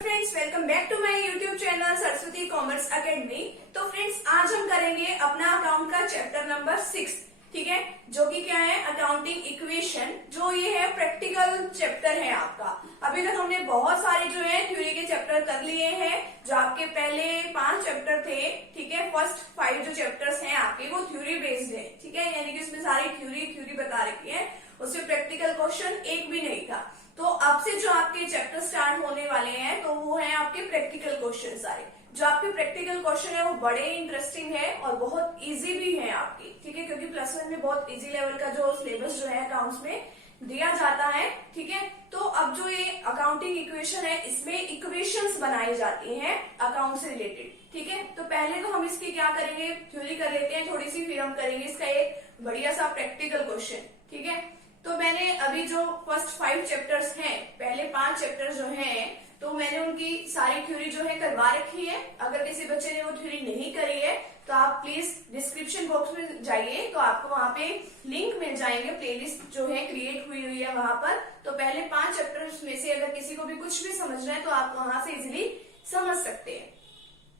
Friends, welcome back to my YouTube channel Saraswati commerce academy. तो friends, आज हम करेंगे अपना अकाउंट का चैप्टर नंबर 6, ठीक है, जो कि क्या है, अकाउंटिंग इक्वेशन। जो ये है प्रैक्टिकल चैप्टर है आपका। अभी तक हमने बहुत सारे जो है थ्योरी के चैप्टर कर लिए हैं। जो आपके पहले 5 चैप्टर थे, ठीक है, फर्स्ट 5 जो चैप्टर्स हैं आपके वो थ्योरी बेस्ड है, ठीक है, यानी कि उसमें सारी थ्योरी बता रखी है, उसमें प्रैक्टिकल क्वेश्चन एक भी नहीं था। तो अब से जो आपके चैप्टर स्टार्ट होने वाले हैं तो वो है आपके प्रैक्टिकल क्वेश्चन सारे। जो आपके प्रैक्टिकल क्वेश्चन है वो बड़े इंटरेस्टिंग है और बहुत इजी भी है आपके, ठीक है, क्योंकि +1 में बहुत इजी लेवल का जो सिलेबस जो है अकाउंट्स में दिया जाता है, ठीक है। तो अब जो ये अकाउंटिंग इक्वेशन है इसमें इक्वेशंस बनाई जाती हैं अकाउंट से रिलेटेड, ठीक है। तो पहले तो हम इसकी क्या करेंगे, थ्योरी कर लेते हैं थोड़ी सी, फिर हम करेंगे इसका एक बढ़िया सा प्रैक्टिकल क्वेश्चन, ठीक है। तो मैंने अभी जो फर्स्ट 5 चैप्टर्स हैं, पहले 5 चैप्टर जो हैं, तो मैंने उनकी सारी थ्योरी जो है करवा रखी है। अगर किसी बच्चे ने वो थ्योरी नहीं करी है तो आप प्लीज डिस्क्रिप्शन बॉक्स में जाइए, तो आपको वहां पे लिंक मिल जाएंगे, प्लेलिस्ट जो है क्रिएट हुई है वहां पर। तो पहले 5 चैप्टर्स में से अगर किसी को भी कुछ भी समझना है तो आप वहां से इजिली समझ सकते हैं।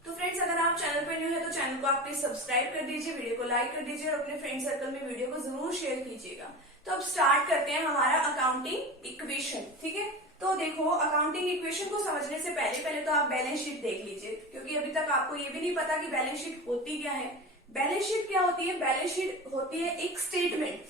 तो फ्रेंड्स, अगर आप चैनल पर न्यू है तो चैनल को आप प्लीज सब्सक्राइब कर दीजिए, वीडियो को लाइक कर दीजिए और अपने फ्रेंड सर्कल में वीडियो को जरूर शेयर कीजिएगा। तो अब स्टार्ट करते हैं हमारा अकाउंटिंग इक्वेशन, ठीक है। तो देखो, अकाउंटिंग इक्वेशन को समझने से पहले तो आप बैलेंस शीट देख लीजिए, क्योंकि अभी तक आपको ये भी नहीं पता कि बैलेंस शीट होती क्या है। बैलेंस शीट क्या होती है? बैलेंस शीट होती है एक स्टेटमेंट।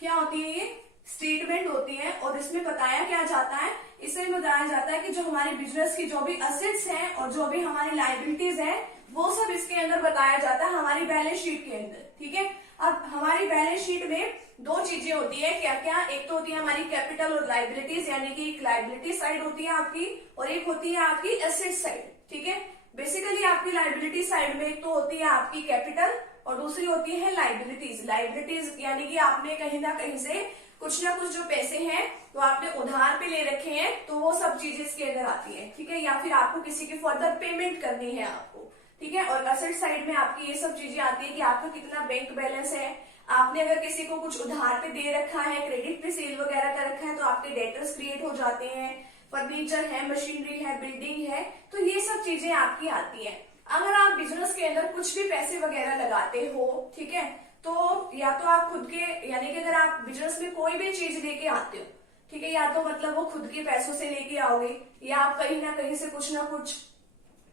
क्या होती है ये? स्टेटमेंट होती है, और इसमें बताया क्या जाता है, इसमें बताया जाता है कि जो हमारे बिजनेस की जो भी असेट्स हैं और जो भी हमारी लायबिलिटीज है वो सब इसके अंदर बताया जाता है हमारी बैलेंस शीट के अंदर, ठीक है। अब हमारी बैलेंस शीट में 2 चीजें होती है, क्या क्या? एक तो होती है हमारी कैपिटल और लायबिलिटीज, यानी कि एक लायबिलिटी साइड होती है आपकी और एक होती है आपकी एसेट साइड, ठीक है। बेसिकली आपकी लायबिलिटी साइड में एक तो होती है आपकी कैपिटल और दूसरी होती है लायबिलिटीज। लायबिलिटीज यानी कि आपने कहीं ना कहीं से कुछ ना कुछ जो पैसे हैं वो आपने उधार पे ले रखे हैं, तो वो सब चीजें इसके अंदर आती है, ठीक है, या फिर आपको किसी की फर्दर पेमेंट करनी है आपको, ठीक है। और असेट साइड में आपकी ये सब चीजें आती है कि आपका कितना बैंक बैलेंस है, आपने अगर किसी को कुछ उधार पे दे रखा है, क्रेडिट पे सेल वगैरह कर रखा है, तो आपके डेटर्स क्रिएट हो जाते हैं, फर्नीचर है, मशीनरी है, बिल्डिंग है, तो ये सब चीजें आपकी आती है। अगर आप बिजनेस के अंदर कुछ भी पैसे वगैरह लगाते हो, ठीक है, तो या तो आप खुद के, यानी कि अगर आप बिजनेस में कोई भी चीज लेके आते हो, ठीक है, या तो मतलब वो खुद के पैसों से लेके आओगे, या आप कहीं ना कहीं से कुछ ना कुछ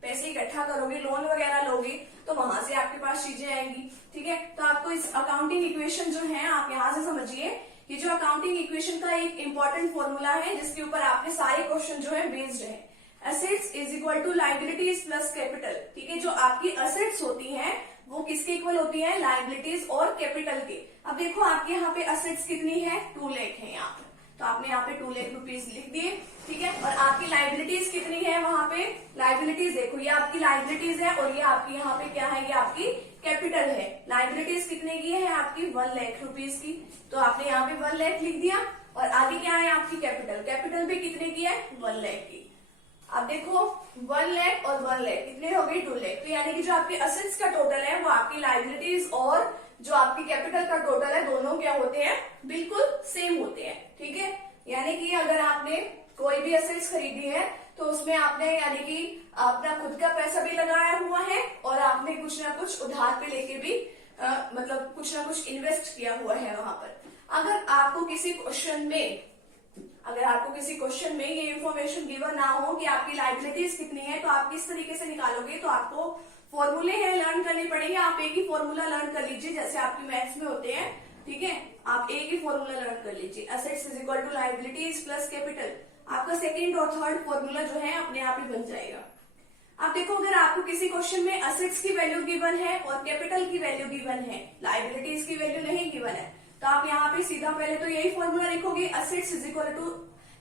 पैसे इकट्ठा करोगे, लोन वगैरह लोगे, तो वहां से आपके पास चीजें आएंगी, ठीक है। तो आपको इस अकाउंटिंग इक्वेशन जो है आप यहां से समझिए, ये जो अकाउंटिंग इक्वेशन का एक इंपॉर्टेंट फॉर्मूला है जिसके ऊपर आपके सारे क्वेश्चन जो है बेस्ड है। Assets is equal to liabilities plus capital, ठीक है। जो आपकी असेट्स होती हैं वो किसके इक्वल होती है? लायबिलिटीज और कैपिटल के। अब देखो, आपके यहाँ पे असेट्स कितनी है? 2 लाख है यहाँ पे, तो आपने यहाँ पे 2 लाख रुपीज लिख दिए, ठीक है। और आपकी लायबिलिटीज कितनी है? वहां पे लायबिलिटीज देखो, ये आपकी लायबिलिटीज है और ये आपकी यहाँ पे क्या है? ये आपकी कैपिटल है। लायबिलिटीज कितने की है? आपकी 1 लाख रुपीज की, तो आपने यहाँ पे 1 लाख लिख दिया। और आगे क्या है? आपकी कैपिटल। कैपिटल भी कितने की है? 1 लाख की। अब देखो, 1 लाख और 1 लाख कितने हो गई? 2 लाख। तो यानी कि जो आपके असेट्स का टोटल है वो आपकी लायबिलिटीज और जो आपकी कैपिटल का टोटल है दोनों क्या होते हैं? बिल्कुल सेम होते हैं, ठीक है। यानी कि अगर आपने कोई भी असेट्स खरीदी है तो उसमें आपने यानी कि अपना खुद का पैसा भी लगाया हुआ है और आपने कुछ ना कुछ उधार पे लेके भी मतलब कुछ ना कुछ इन्वेस्ट किया हुआ है वहां पर। अगर आपको किसी क्वेश्चन में ये इन्फॉर्मेशन गिवन ना हो कि आपकी लायबिलिटीज कितनी है, तो आप किस तरीके से निकालोगे? तो आपको फॉर्मूले हैं लर्न करने पड़ेंगे। आप एक ही फॉर्मूला लर्न कर लीजिए, जैसे आपकी मैथ्स में होते हैं, ठीक है। आप एक ही फॉर्मूला लर्न कर लीजिए, assets is equal to liabilities plus capital. आपका सेकंड और थर्ड फॉर्मूला जो है अपने आप ही बन जाएगा। अब देखो, अगर आपको किसी क्वेश्चन में असेट्स की वैल्यू गिवन है और कैपिटल की वैल्यू गिवन है, लायबिलिटीज की वैल्यू नहीं गिवन है, तो आप यहाँ पे सीधा पहले तो यही फॉर्मूला लिखोगे, assets is equal to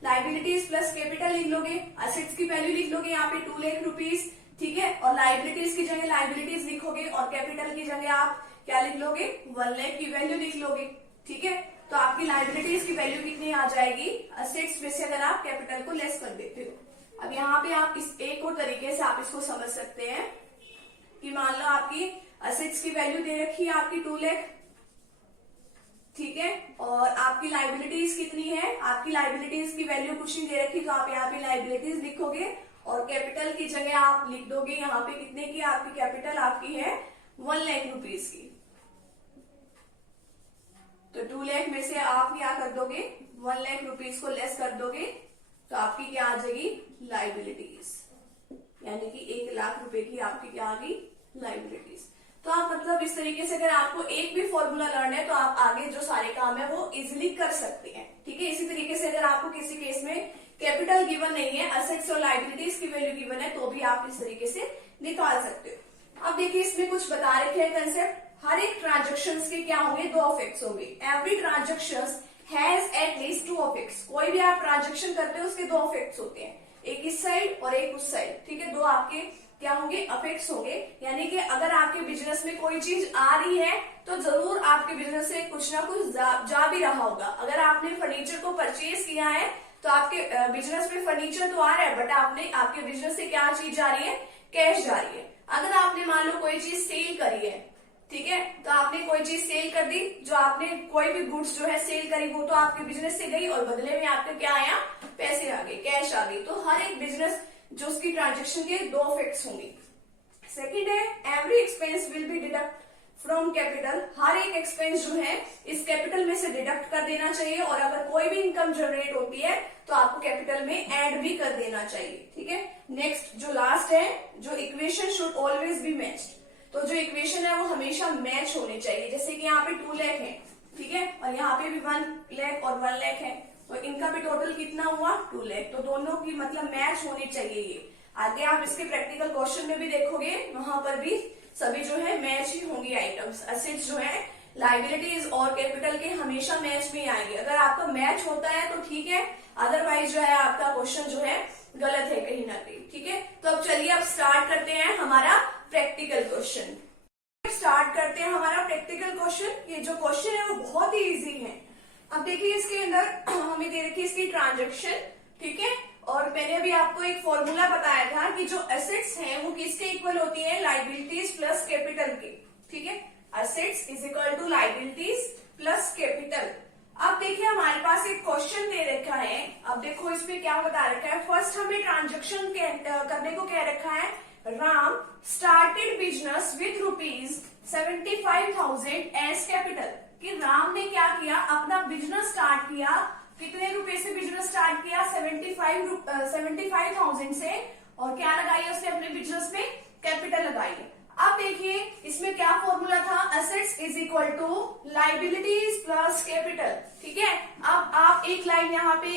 liabilities plus capital लिख लोगे। असेट्स की वैल्यू लिख लोगे यहाँ पे 2 लाख रुपीज, ठीक है, और लायबिलिटीज की जगह लायबिलिटीज लिखोगे और कैपिटल की जगह आप क्या लिख लोगे? 1 लाख की वैल्यू लिख लोगे, ठीक है। तो आपकी लायबिलिटीज की वैल्यू कितनी आ जाएगी? असेट्स में से अगर आप कैपिटल को लेस कर देते हो। अब यहाँ पे आप इस एक और तरीके से आप इसको समझ सकते हैं कि मान लो आपकी असेट्स की वैल्यू दे रखी है आपकी 2 लाख, ठीक है। और आपकी लाइबिलिटीज कितनी है, आपकी लाइबिलिटीज की वैल्यू कुछ नहीं दे रखी, तो आप यहाँ पे लाइबिलिटीज लिखोगे और कैपिटल की जगह आप लिख दोगे यहाँ पे कितने की आपकी कैपिटल आपकी है 1 लाख रुपीज की। तो 2 लाख में से आप क्या कर दोगे 1 लाख रुपीज को लेस कर दोगे, तो आपकी क्या आ जाएगी लाइबिलिटीज, यानी कि 1 लाख रुपए की आपकी क्या आ गई लाइबिलिटीज। तो आप मतलब इस तरीके से अगर आपको एक भी फॉर्मूला लर्न है तो आप आगे जो सारे काम है वो इजिली कर सकते हैं। ठीक है, इसी तरीके से अगर आपको किसी केस में कैपिटल गिवन नहीं है, असेट्स और लाइबिलिटीज की वैल्यू गिवन है, तो भी आप इस तरीके से निकाल सकते हो। अब देखिए इसमें कुछ बता रखे हैं कंसेप्ट। हर एक ट्रांजेक्शन के क्या होंगे 2 इफेक्ट्स होंगे। Every transaction has at least 2 effects. कोई भी आप ट्रांजेक्शन करते हो उसके 2 इफेक्ट्स होते हैं, एक इस साइड और एक उस साइड। ठीक है, 2 आपके क्या होंगे अफेक्ट्स होंगे, यानी कि अगर आपके बिजनेस में कोई चीज आ रही है तो जरूर आपके बिजनेस से कुछ ना कुछ जा भी रहा होगा। अगर आपने फर्नीचर को परचेज किया है तो आपके बिजनेस में फर्नीचर तो आ रहा है, बट आपके बिजनेस से क्या चीज जा रही है कैश जा रही है। अगर आपने मान लो कोई चीज सेल करी है, ठीक है, तो आपने कोई चीज सेल कर दी, जो आपने कोई भी गुड्स जो है सेल करी वो तो आपके बिजनेस से गई और बदले में आपके क्या आया पैसे आ गए, कैश आ गई। तो हर एक बिजनेस जो उसकी ट्रांजेक्शन के 2 इफेक्ट्स होंगे। सेकंड है every expense will be deduct from capital. हर एक एक्सपेंस जो है इस कैपिटल में से डिडक्ट कर देना चाहिए, और अगर कोई भी इनकम जनरेट होती है तो आपको कैपिटल में ऐड भी कर देना चाहिए। ठीक है, नेक्स्ट जो लास्ट है, जो equation should always be matched. तो जो इक्वेशन है वो हमेशा मैच होनी चाहिए। जैसे कि यहाँ पे 2 लाख है, ठीक है, और यहाँ पे भी 1 लाख और 1 लाख है, तो इनका भी टोटल कितना हुआ 2 लाख। तो दोनों की मतलब मैच होनी चाहिए ये। आगे आप इसके प्रैक्टिकल क्वेश्चन में भी देखोगे, वहां पर भी सभी जो है मैच ही होंगी आइटम्स। असेट्स जो है लाइबिलिटीज और कैपिटल के हमेशा मैच में आएंगे। अगर आपका मैच होता है तो ठीक है, अदरवाइज जो है आपका क्वेश्चन जो है गलत है कहीं ना कहीं। ठीक है, तो अब चलिए अब स्टार्ट करते हैं हमारा प्रैक्टिकल क्वेश्चन। स्टार्ट करते हैं हमारा प्रैक्टिकल क्वेश्चन। ये जो क्वेश्चन है वो बहुत ही इजी है। अब देखिए इसके अंदर हमें दे रखी इसकी ट्रांजेक्शन, ठीक है, और मैंने अभी आपको एक फॉर्मूला बताया था कि जो एसेट्स हैं वो किसके इक्वल होती है लाइबिलिटीज प्लस कैपिटल के। ठीक है, assets is equal to liabilities plus capital. अब देखिए हमारे पास एक क्वेश्चन दे रखा है। अब देखो इसमें क्या बता रखा है, फर्स्ट हमें ट्रांजेक्शन करने को कह रखा है। Ram started business with ₹75,000 as capital. कि राम ने क्या किया अपना बिजनेस स्टार्ट किया, कितने रुपए से बिजनेस स्टार्ट किया 75,000 से, और क्या लगाई उसने अपने बिजनेस में कैपिटल लगाई। अब देखिए इसमें क्या फॉर्मूला था, assets is equal to liabilities plus capital. ठीक है, अब आप एक लाइन यहाँ पे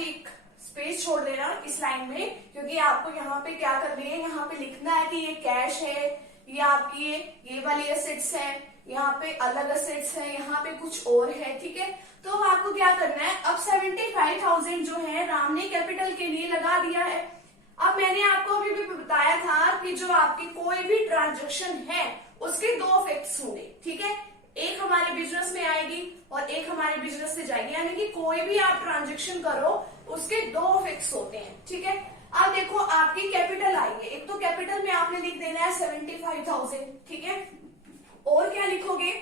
एक स्पेस छोड़ देना इस लाइन में, क्योंकि आपको यहाँ पे क्या करनी है, यहाँ पे लिखना है कि ये कैश है, ये आपकी ये वाली एसेट्स है, यहाँ पे अलग एसेट्स है, यहाँ पे कुछ और है। ठीक है, तो आपको क्या करना है, अब 75,000 जो है राम ने कैपिटल के लिए लगा दिया है। अब मैंने आपको अभी भी बताया था कि जो आपकी कोई भी ट्रांजेक्शन है उसके 2 इफेक्ट्स होंगे। ठीक है, एक हमारे बिजनेस में आएगी और एक हमारे बिजनेस से जाएगी, यानी कि कोई भी आप ट्रांजेक्शन करो उसके 2 इफेक्ट्स होते हैं। ठीक है, अब देखो आपकी कैपिटल आई है, एक तो कैपिटल में आपने लिख देना है 75,000। ठीक है, और क्या लिखोगे,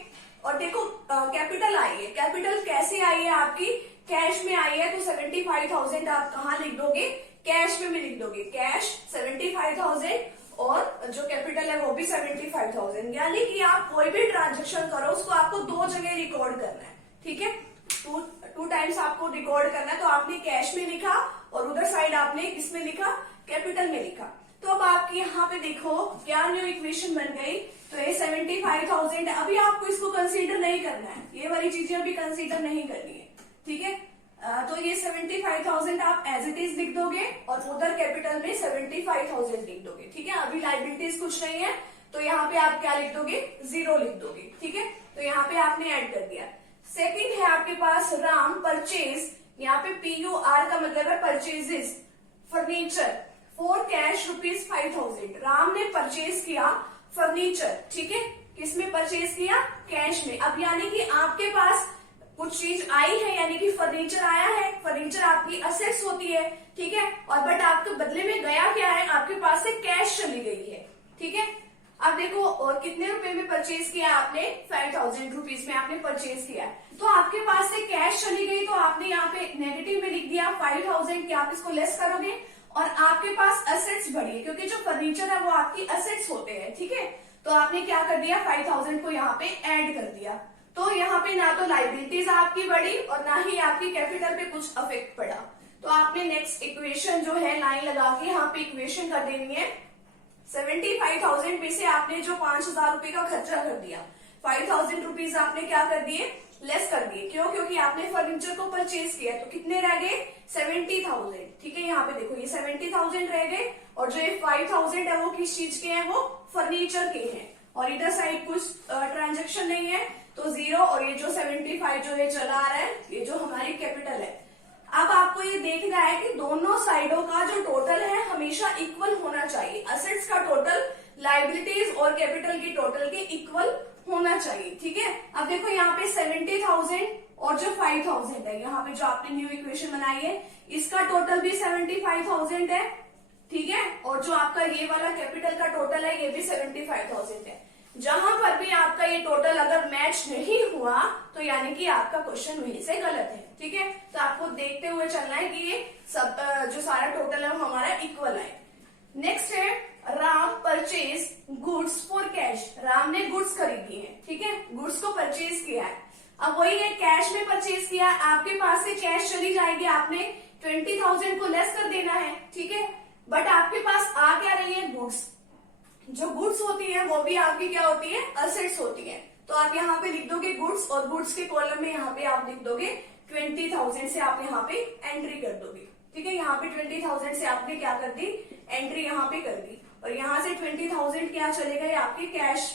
और देखो कैपिटल आई है, कैपिटल कैसे आई है आपकी कैश में आई है, तो 75,000 आप कहाँ लिख दोगे कैश में भी लिख दोगे, कैश 75,000 और जो कैपिटल है वो भी 75,000। यानी कि आप कोई भी ट्रांजेक्शन करो उसको आपको 2 जगह रिकॉर्ड करना है। ठीक है, टू टाइम्स आपको रिकॉर्ड करना है। तो आपने कैश में लिखा और उधर साइड आपने किसमें लिखा कैपिटल में लिखा। तो अब आपकी यहाँ पे देखो क्या न्यू इक्वेशन बन गई, तो ये 75,000 अभी आपको इसको कंसीडर नहीं करना है, ये वाली चीजें अभी कंसीडर नहीं करनी है। ठीक है, तो ये 75,000 आप एज इट इज लिख दोगे और उधर कैपिटल में 75,000 लिख दोगे। ठीक है, अभी लाइबिलिटीज कुछ नहीं है, तो यहाँ पे आप क्या लिख दोगे 0 लिख दोगे। ठीक है, तो यहाँ पे आपने ऐड कर दिया। सेकंड है आपके पास राम परचेज, यहाँ पे PUR का मतलब है purchases furniture for cash ₹5,000। Ram ने परचेज किया फर्नीचर, ठीक है, किसमें परचेज किया कैश में। अब यानी कि आपके पास कुछ चीज आई है, यानी कि फर्नीचर आया है, फर्नीचर आपकी असेट्स होती है। ठीक है, और बट आपके बदले में गया क्या है, आपके पास से कैश चली गई है। ठीक है, अब देखो और कितने रुपए में परचेज किया आपने, 5000 रुपीज में आपने परचेज किया। तो आपके पास से कैश चली गई तो आपने यहाँ पे नेगेटिव में लिख दिया 5000 कि आप इसको लेस करोगे, और आपके पास असेट्स बढ़ी है क्योंकि जो फर्नीचर है वो आपकी असेट्स होते हैं, ठीक है। तो आपने क्या कर दिया, 5000 को यहाँ पे ऐड कर दिया। तो यहाँ पे ना तो लाइबिलिटीज आपकी बढ़ी और ना ही आपकी कैपिटल पे कुछ अफेक्ट पड़ा। तो आपने नेक्स्ट इक्वेशन जो है लाइन लगा के यहाँ पे इक्वेशन कर देनी है। 75,000 में से आपने जो 5,000 रुपए का खर्चा कर दिया, 5,000 रुपीज आपने क्या कर दिए, लेस कर दिए। क्यों? क्योंकि आपने फर्नीचर को परचेज किया। तो कितने रह गए, 70,000, ठीक है। यहाँ पे देखो ये 70,000 रह गए, और जो ये 5,000 है वो किस चीज के हैं, वो फर्नीचर के हैं। और इधर साइड कुछ ट्रांजेक्शन नहीं है तो 0, और ये जो 75 जो है चला आ रहा है, ये जो हमारी कैपिटल है। अब आपको ये देखना है कि दोनों साइडों का जो टोटल है हमेशा इक्वल होना चाहिए। असेट्स का टोटल लाइबिलिटीज और कैपिटल की टोटल के इक्वल होना चाहिए, ठीक है। अब देखो यहाँ पे 70,000 और जो 5,000 है, यहाँ पे जो आपने न्यू इक्वेशन बनाई है इसका टोटल भी 75,000 है, ठीक है। और जो आपका ये वाला कैपिटल का टोटल है ये भी 75,000 है। जहां पर भी आपका ये टोटल अगर मैच नहीं हुआ तो यानी कि आपका क्वेश्चन वहीं से गलत है, ठीक है। तो आपको देखते हुए चलना है कि ये सब जो सारा टोटल है वो हमारा इक्वल है। नेक्स्ट है Ram purchase goods for cash. Ram ने गुड्स खरीदी है, ठीक है, गुड्स को परचेज किया है। अब वही है, कैश में परचेज किया, आपके पास से कैश चली जाएगी, आपने 20,000 को लेस कर देना है, ठीक है। बट आपके पास आ क्या रही है, गुड्स। जो गुड्स होती है वो भी आपकी क्या होती है, असेट्स होती है। तो आप यहाँ पे लिख दोगे गुड्स, और गुड्स के कॉलम में यहाँ पे आप लिख दोगे 20,000 से आप यहाँ पे एंट्री कर दोगे, ठीक है। यहाँ पे 20,000 से आपने क्या कर दी, एंट्री यहाँ पे कर दी, और यहाँ से 20,000 क्या चले गए आपके कैश,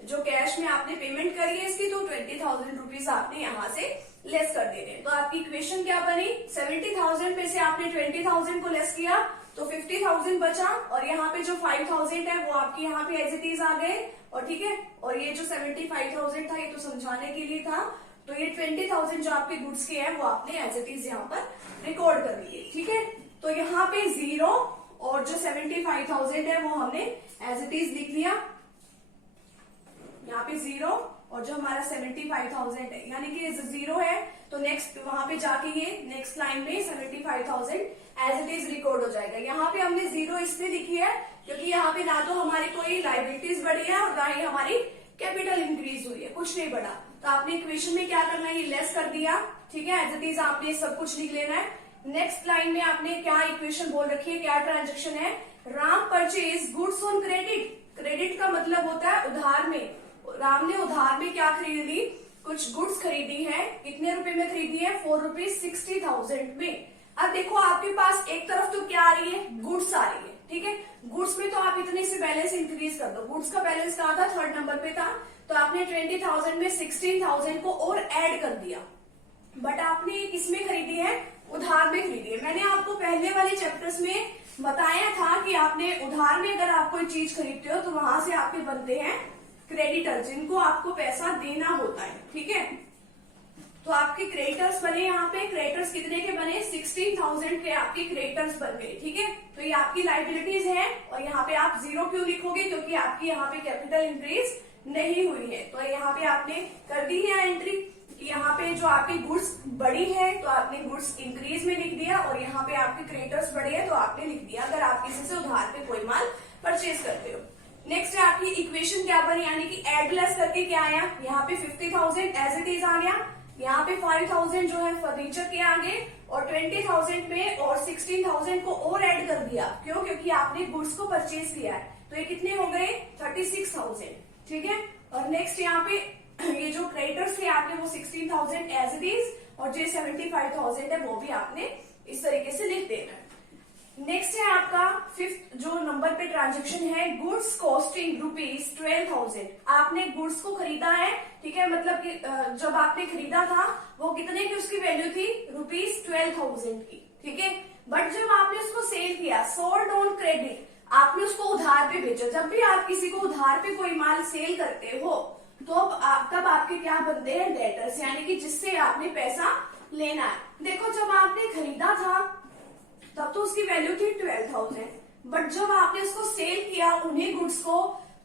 जो कैश में आपने पेमेंट करी है इसकी, तो 20,000 रुपीज आपने यहाँ से लेस कर दे रहे। तो आपकी इक्वेशन क्या बनी, 70,000 में से आपने 20,000 को लेस किया तो 50,000 बचा, और यहाँ पे जो 5,000 है वो आपके यहाँ पे एज इट इज आ गए, और ठीक है। और ये जो 75,000 था ये तो समझाने के लिए था, तो ये 20,000 जो आपके गुड्स के हैं वो आपने एज इट इज यहाँ पर रिकॉर्ड कर दिए, ठीक है। तो यहाँ पे 0 और जो 75,000 है वो हमने एज इट इज लिख लिया, यहाँ पे 0 और जो हमारा 75,000 है, यानी कि 0 है तो नेक्स्ट वहां पे जाके ये नेक्स्ट लाइन में 75,000 एज इट इज रिकॉर्ड हो जाएगा। यहाँ पे हमने 0 इसलिए लिखी है क्योंकि यहाँ पे ना तो हमारी कोई लाइबिलिटीज बढ़ी है और ना ही हमारी कैपिटल इंक्रीज हुई है, कुछ नहीं बढ़ा। तो आपने इक्वेशन में क्या करना है, ये लेस कर दिया, ठीक है, एज इट इज आपने सब कुछ लिख लेना है। नेक्स्ट लाइन में आपने क्या इक्वेशन बोल रखी है, क्या ट्रांजेक्शन है, Ram purchase goods on credit. Credit का मतलब होता है उधार में। राम ने उधार में क्या खरीदी, कुछ गुड्स खरीदी है। कितने रुपए में खरीदी है, 4,60,000 में। अब देखो आपके पास एक तरफ तो क्या आ रही है, गुड्स आ रही है, ठीक है। गुड्स में तो आप इतने से बैलेंस इंक्रीज कर दो। गुड्स का बैलेंस कहा था, 3rd नंबर पे था, तो आपने 20,000 में 16,000 को और ऐड कर दिया। बट आपने किसमें खरीदी है, उधार में खरीदी है। मैंने आपको पहले वाले चैप्टर्स में बताया था कि आपने उधार में अगर आप कोई चीज खरीदते हो तो वहां से आपके बनते हैं क्रेडिटर, जिनको आपको पैसा देना होता है, ठीक है। तो आपके क्रेडिटर्स बने, यहाँ पे क्रेडिटर्स कितने के बने, 16,000 के आपके क्रेडिटर्स बन गए, ठीक है। तो ये आपकी लाइबिलिटीज है, और यहाँ पे आप 0 क्यों लिखोगे, क्योंकि आपकी यहाँ पे कैपिटल इंक्रीज नहीं हुई है। तो यहाँ पे आपने कर दी है एंट्री कि यहाँ पे जो आपकी गुड्स बढ़ी है तो आपने गुड्स इंक्रीज में लिख दिया, और यहाँ पे आपके क्रेडिटर्स बढ़े हैं तो आपने लिख दिया, अगर आप किसी से उधार पे कोई माल परचेज करते हो। नेक्स्ट है आपकी इक्वेशन क्या बनी, यानी कि एड लेस करके क्या आया, यहाँ पे 50,000 एज इट इज आ गया, यहाँ पे 5,000 जो है फर्नीचर के आगे, और 20,000 में और 16,000 को और ऐड कर दिया। क्यों, क्योंकि आपने गुड्स को परचेज किया है। तो ये कितने हो गए, 36,000, ठीक है। और नेक्स्ट यहाँ पे ये जो क्रेडिटर्स थे आपने वो 16,000 एज इट इज, और जो 75,000 है वो भी आपने इस तरीके से लिख देना है। नेक्स्ट है आपका 5th जो नंबर पे ट्रांजेक्शन है, गुड्स कॉस्टिंग ₹12,000। आपने गुड्स को खरीदा है, ठीक है, मतलब कि जब आपने खरीदा था वो कितने की उसकी वैल्यू थी, ₹12,000 की, ठीक है। बट जब आपने उसको सेल किया, सोल्ड ऑन क्रेडिट, आपने उसको उधार पे बेचा। जब भी आप किसी को उधार पे कोई माल सेल करते हो तो तब आपके क्या बनते हैं, डेटर्स, यानी कि जिससे आपने पैसा लेना है। देखो जब आपने खरीदा था तब तो उसकी वैल्यू थी 12,000, बट जब आपने उसको सेल किया उन्हीं गुड्स को,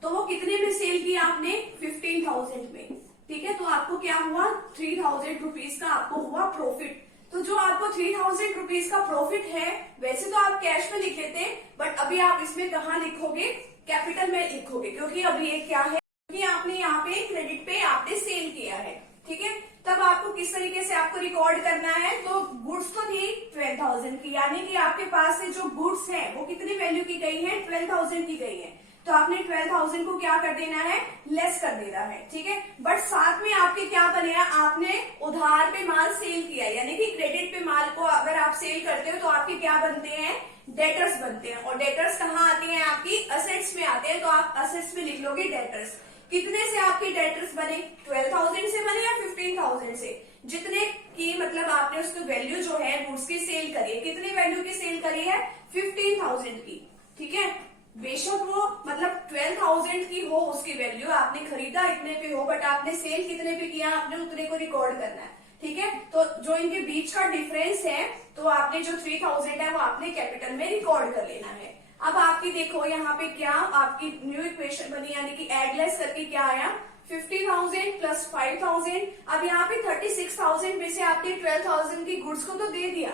तो वो कितने में सेल किया आपने? 15,000 में। ठीक है, तो आपको क्या हुआ? 3,000 रुपीज का आपको हुआ प्रॉफिट। तो जो आपको 3,000 रुपीज का प्रॉफिट है, वैसे तो आप कैश में लिख लेते, बट अभी आप इसमें कहाँ लिखोगे? कैपिटल में लिखोगे, क्योंकि अभी ये क्या है कि आपने यहाँ पे क्रेडिट पे आपने सेल किया है। ठीक है, तब आपको किस तरीके से आपको रिकॉर्ड करना है? तो गुड्स तो थी 12,000 की, यानी कि आपके पास से जो गुड्स है वो कितनी वैल्यू की गई है? 12,000 की गई है। तो आपने 12,000 को क्या कर देना है? लेस कर देना है। ठीक है, बट साथ में आपके क्या बनेगा? आपने उधार पे माल सेल किया, यानी कि क्रेडिट पे माल को अगर आप सेल करते हो तो आपके क्या बनते हैं? डेटर्स बनते हैं। और डेटर्स कहाँ आते हैं? आपकी असेट्स में आते हैं। तो आप असेट्स में लिख लोगे डेटर्स। कितने से आपके डेटर्स बने? 12,000 से बने या 15,000 से? जितने की मतलब आपने उसकी वैल्यू जो है गुड्स की सेल करी है, कितनी वैल्यू की सेल करी है? 15,000 की। ठीक है, बेशक वो मतलब 12,000 की हो उसकी वैल्यू, आपने खरीदा इतने पे हो, बट आपने सेल कितने पे किया? आपने उतने को रिकॉर्ड करना है। ठीक है, तो जो इनके बीच का डिफरेंस है, तो आपने जो 3,000 है वो आपने कैपिटल में रिकॉर्ड कर लेना है। अब आपकी देखो यहाँ पे क्या आपकी न्यू इक्वेशन बनी, यानी कि एड लेस करके क्या आया? 50,000 प्लस 5,000। अब यहाँ पे 36,000 में से आपने 12,000 की गुड्स को तो दे दिया।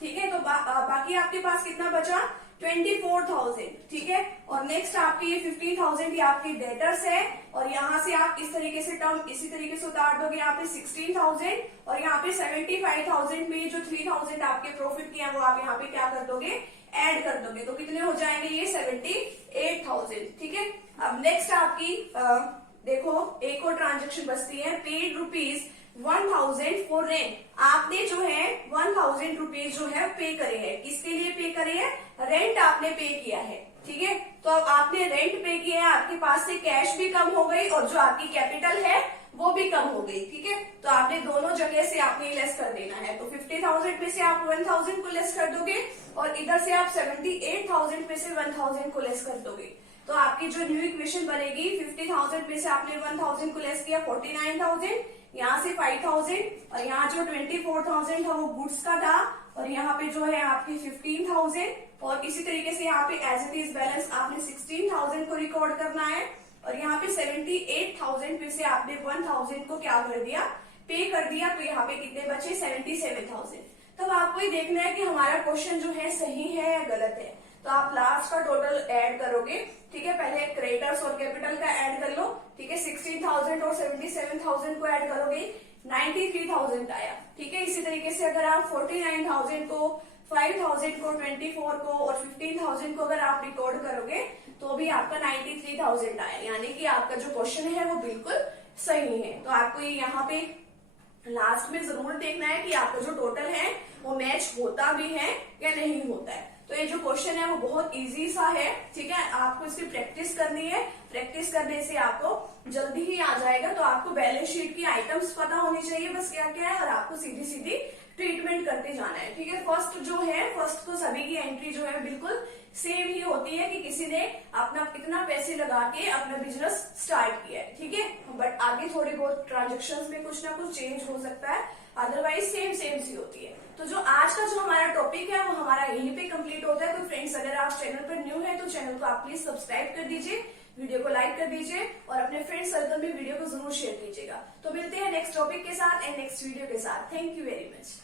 ठीक है, तो बाकी आपके पास कितना बचा? 24,000। ठीक है, और नेक्स्ट आपकी ये 15,000 ये आपकी डेटर्स है, और यहाँ से आप इस तरीके से टर्म इसी तरीके से उतार दोगे। यहाँ पे 16,000 और यहाँ पे 75,000 में जो 3,000 आपके प्रॉफिट किया वो आप यहाँ पे क्या कर दोगे? ऐड कर दोगे। तो कितने हो जाएंगे ये? 78,000। ठीक है, अब नेक्स्ट आपकी देखो एक और ट्रांजेक्शन बचती है, पेड रुपीज 1,000 फॉर रेंट। आपने जो है 1,000 रुपीज जो है पे करे हैं। किसके लिए पे करे हैं? रेंट आपने पे किया है। ठीक है, तो अब आपने रेंट पे किया है, आपके पास से कैश भी कम हो गई और जो आपकी कैपिटल है वो भी कम हो गई। ठीक है, तो आपने दोनों जगह से आपने लेस कर देना है। तो 50,000 में से आप 1,000 को लेस कर दोगे और इधर से आप 78,000 में से 1,000 को लेस कर दोगे। तो आपकी जो न्यू इक्वेशन बनेगी, 50,000 में से आपने 1,000 को लेस किया 49,000, यहाँ से 5,000 और यहाँ जो 24,000 था वो गुड्स का था, और यहाँ पे जो है आपकी 15,000, और इसी तरीके से यहाँ पे एज इट इज बैलेंस आपने 16,000 को रिकॉर्ड करना है, और यहाँ पे 78,000 में से आपने 1,000 को क्या कर दिया? पे कर दिया। तो यहाँ पे कितने बचे? 77,000। तब आपको ही देखना है कि हमारा क्वेश्चन जो है सही है या गलत है। तो आप लास्ट का टोटल ऐड करोगे। ठीक है, पहले क्रेडिटर्स और कैपिटल का ऐड कर लो। ठीक है, 16,000 और 77,000 को ऐड करोगे, 93,000 आया। ठीक है, इसी तरीके से अगर आप 49,000 को, 5,000 को, 24 को और 15,000 को अगर आप रिकॉर्ड करोगे तो भी आपका 93,000 आया, यानी कि आपका जो क्वेश्चन है वो बिल्कुल सही है। तो आपको ये यहाँ पे लास्ट में जरूर देखना है कि आपका जो टोटल है वो मैच होता भी है या नहीं होता है। तो ये जो क्वेश्चन है वो बहुत इजी सा है। ठीक है, आपको इसकी प्रैक्टिस करनी है। प्रैक्टिस करने से आपको जल्दी ही आ जाएगा। तो आपको बैलेंस शीट की आइटम्स पता होनी चाहिए बस क्या क्या है, और आपको सीधी सीधी ट्रीटमेंट करते जाना है। ठीक है, फर्स्ट जो है, फर्स्ट तो सभी की एंट्री जो है बिल्कुल सेम ही होती है कि किसी ने अपना कितना पैसे लगा के अपना बिजनेस स्टार्ट किया है। ठीक है, बट आगे थोड़ी बहुत ट्रांजेक्शन्स में कुछ ना कुछ चेंज हो सकता है, अदरवाइज सेम सेम सी होती है। तो जो आज का जो हमारा टॉपिक है वो हमारा यहीं पे कंप्लीट होता है। तो फ्रेंड्स, अगर आप चैनल पर न्यू है तो चैनल को आप प्लीज सब्सक्राइब कर दीजिए, वीडियो को लाइक कर दीजिए और अपने फ्रेंड सर्कल में वीडियो को जरूर शेयर कीजिएगा। तो मिलते हैं नेक्स्ट टॉपिक के साथ एंड नेक्स्ट वीडियो के साथ। Thank you very much.